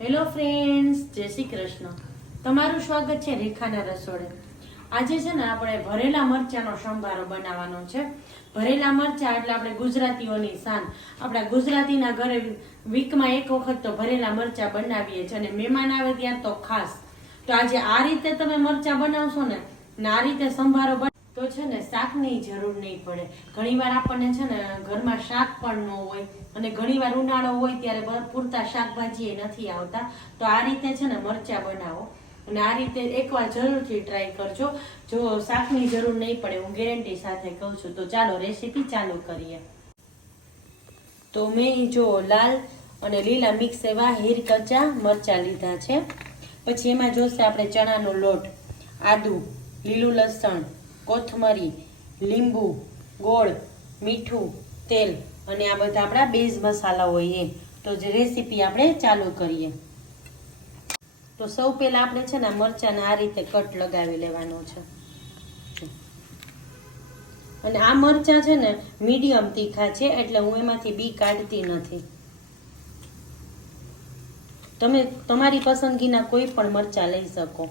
Hello friends જય શ્રી કૃષ્ણ. તમારું સ્વાગત છે રેખાના રસોડે. આજે છે ને આપણે ભરેલા મરચાંનો સંભારો બનાવવાનો છે. ભરેલા મરચાં એટલે આપણે ગુજરાતીઓની શાન. આપણા ગુજરાતીના ઘરે વીકમાં એક વખત તો ભરેલા મરચાં બનાવીએ છીએ અને મહેમાન આવે ત્યાં તો ખાસ. તો આજે આ રીતે તમે મરચાં બનાવશો ને આ રીતે સંભારો તો છે ને શાકની જરૂર નહીં પડે. ઘણીવાર આપણને છે ને ઘરમાં શાક પણ ન હોય અને ઘણીવાર ઉનાળો હોય ત્યારે પૂરતા શાકભાજી નથી આવતા. તો આ રીતે છે ને મરચા બનાવો. અને આ રીતે એકવાર જરૂરથી ટ્રાય કરજો. જો શાકની જરૂર નહીં પડે, હું ગેરંટી સાથે કહું છું. તો ચાલો રેસીપી ચાલુ કરીએ. તો મેં જો લાલ અને લીલા મિક્સ એવા હીર કચ્ચા મરચા લીધા છે. પછી એમાં જોશે આપણે ચણાનો લોટ, આદુ, લીલું લસણ કોથમરી, લીંબુ, ગોળ, મીઠું, તેલ અને આ બધા આપણા બેઝ મસાલા હોય તો જે રેસીપી આપણે ચાલુ કરીએ. તો સૌ પહેલાં આપણે છે ને મરચાંને આ રીતે કટ લગાવી લેવાનો છે. અને આ મરચાં છે ને મીડિયમ તીખા છે એટલે હું એમાંથી બી કાઢતી નથી. તમે તમારી પસંદગીના કોઈ પણ મરચાં લઈ શકો.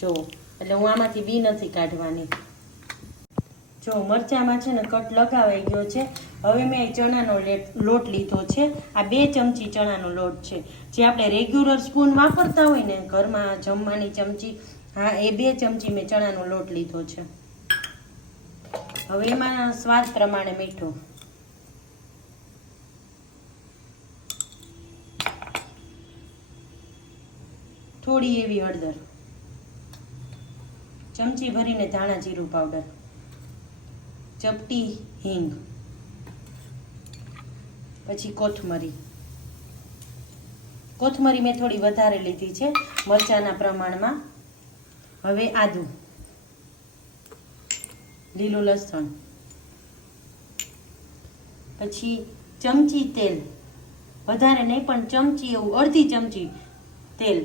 જો એટલે હું આમાંથી બી નથી કાઢવાની. જો મરચામાં છે ને કટ લગાવાઈ ગયો છે, હવે મેં ચણાનો લોટ લીધો છે. આ બે ચમચી ચણાનો લોટ છે. જે આપણે રેગ્યુલર સ્પૂન વાપરતા હોય ને, ઘરમાં જમવાની ચમચી, હા, એ બે ચમચી મેં ચણાનો લોટ લીધો છે. હવે એમાં સ્વાદ પ્રમાણે મીઠું. થોડી એવી હળદર. ચમચી ભરીને ધાણા જીરું પાવડર ચપટી હિંગ. પછી કોથમરી. કોથમરી મેં થોડી વધારે લીધી છે, મરચાના પ્રમાણમાં. હવે આદુ. લીલું લસણ. પછી ચમચી તેલ. વધારે નહીં, પણ ચમચી એવું, અડધી ચમચી તેલ.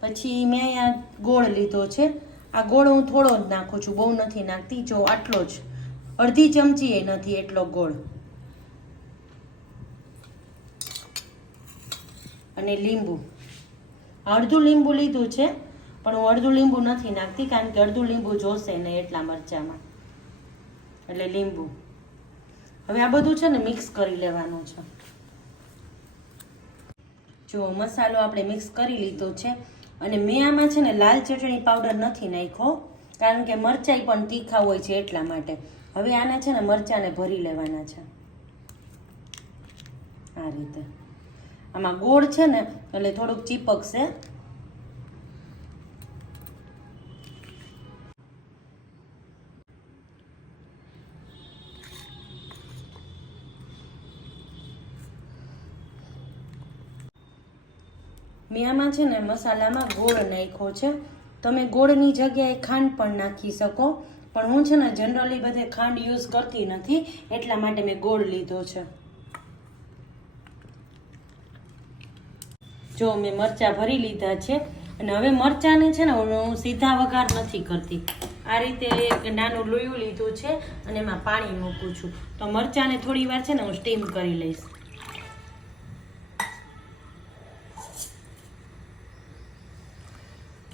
પછી મેં અહીંયા ગોળ લીધો છે. આ ગોળ હું થોડો જ નાખું છું, બહુ નથી નાખતી, જો આટલો જ. અડધી ચમચી એ નથી એટલો ગોળ. અને લીંબુ. અડધું લીંબુ લીધું છે, પણ હું અડધું લીંબુ નથી નાખતી, કારણ કે અડધું લીંબુ જોશે ને એટલા મરચામાં. એટલે લીંબુ. હવે આ બધું છે ને મિક્સ કરી લેવાનું છે. જો મસાલો આપણે મિક્સ કરી લીધો છે અને મેં આમાં છે ને લાલ ચટણી પાવડર નથી નાખ્યો, કારણ કે મરચાઈ પણ તીખા હોય છે એટલા માટે. હવે આના છે ને મરચાંને ભરી લેવાના છે. આ રીતે. આમાં ગોળ છે ને, એટલે થોડુંક ચીપકશે. મેં આમાં છે ને મસાલામાં ગોળ નાખ્યો છે. તમે ગોળની જગ્યાએ ખાંડ પણ નાખી શકો. પણ હું છે ને જનરલી બધે ખાંડ યુઝ કરતી નથી, એટલા માટે મેં ગોળ લીધો છે. જો મેં મરચાં ભરી લીધા છે, અને હવે મરચાંને છે ને હું સીધા વઘાર નથી કરતી. આ રીતે એક નાનું લોયું લીધું છે, અને એમાં પાણી મૂકું છું. તો મરચાંને થોડી વાર છે ને હું સ્ટીમ કરી લઈશ.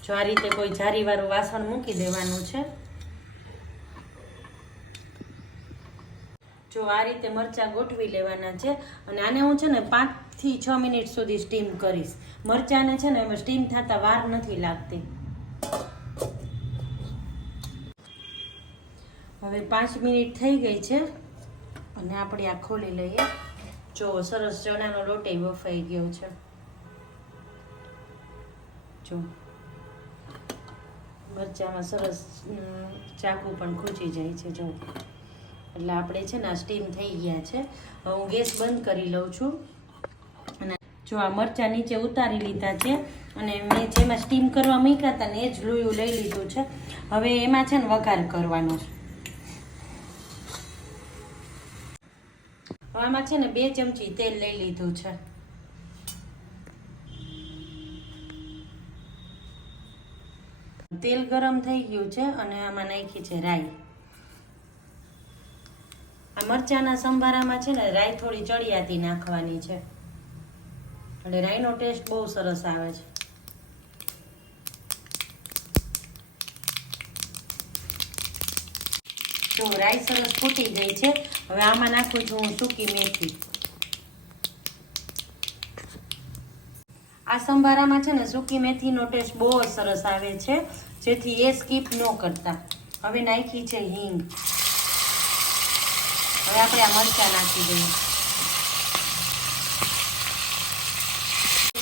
જો આ રીતે કોઈ જારીવાળું વાસણ મૂકી દેવાનું છે. જો આ રીતે મરચાં ગોઠવી લેવાના છે અને આને હું છે ને પાંચથી છ મિનિટ સુધી સ્ટીમ કરીશ. મરચાંને છે ને એમાં સ્ટીમ થતા વાર નથી લાગતી. હવે પાંચ મિનિટ થઈ ગઈ છે અને આપણે આ ખોલી લઈએ. જો સરસ ચણાનો લોટ એ બફાઈ ગયો છે. જો મરચામાં સરસ ચાકુ પણ ખૂંચી જાય છે જો. એટલે આપણે છે ને આ સ્ટીમ થઈ ગયા છે. હું ગેસ બંધ કરી લઉં છું. અને જો આ મરચાં નીચે ઉતારી લીધા છે અને મેં જેમાં સ્ટીમ કરવા મૂક્યા હતા ને એ જ લોયું લઈ લીધું છે. હવે એમાં છે ને વઘાર કરવાનો. છે આમાં છે ને બે ચમચી તેલ લઈ લીધું છે. તેલ ગરમ થઈ ગયું છે અને આમાં નાખી છે રાઈ. આ મરચાના સંભારામાં છે ને રાઈ થોડી ચડિયાતી નાખવાની છે. એટલે રાઈનો ટેસ્ટ બહુ સરસ આવે છે. જો રાઈ સરસ ફૂટી ગઈ છે, હવે આમાં નાખું છું હું સૂકી મેથી. આ છે ને સૂકી મેથીનો ટેસ્ટ બહુ સરસ આવે છે. જેથી એ સ્કીપ ન કરતા. હવે નાખી છે હિંગ. હવે આપણે આ મરચાં નાખી દઈએ.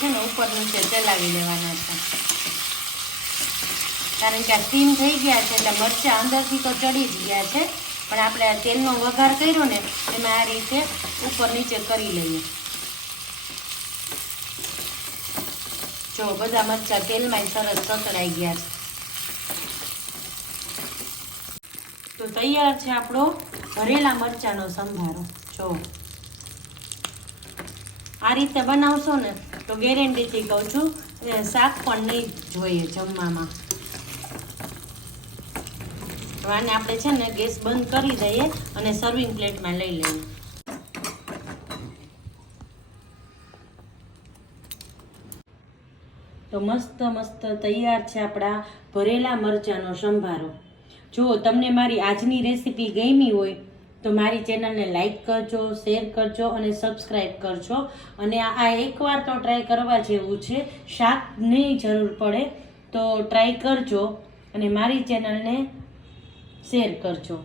છે ને ઉપર નીચે ચલાવી લેવાના છે. કારણ કે આ સ્ટીમ થઈ ગયા છે એટલે મરચાં અંદરથી તો ચડી જ ગયા છે. પણ આપણે તેલનો વઘાર કર્યો ને, એમાં આ રીતે ઉપર નીચે કરી લઈએ. જો બધા મરચાં તેલમાં સરસ સતળાઈ ગયા છે. તો તૈયાર છે આપણો ભરેલા મરચાંનો સંભારો. જો. આ રીતે બનાવશો ને તો ગેરંટીથી કહું છું શાક પણ નહીં જોઈએ જમવામાં. આને આપણે છે ને ગેસ બંધ કરી દઈએ અને સર્વિંગ પ્લેટમાં લઈ લઈએ. તો મસ્ત મસ્ત તૈયાર છે આપણા ભરેલા મરચાંનો સંભારો. જો તમને મારી આજની રેસીપી ગમી હોય, તો મારી ચેનલને લાઈક કરજો, શેર કરજો અને સબસ્ક્રાઈબ કરજો. અને આ એકવાર તો ટ્રાય કરવા જેવું છે. શાકની જરૂર પડે તો ટ્રાય કરજો અને મારી ચેનલને શેર કરજો.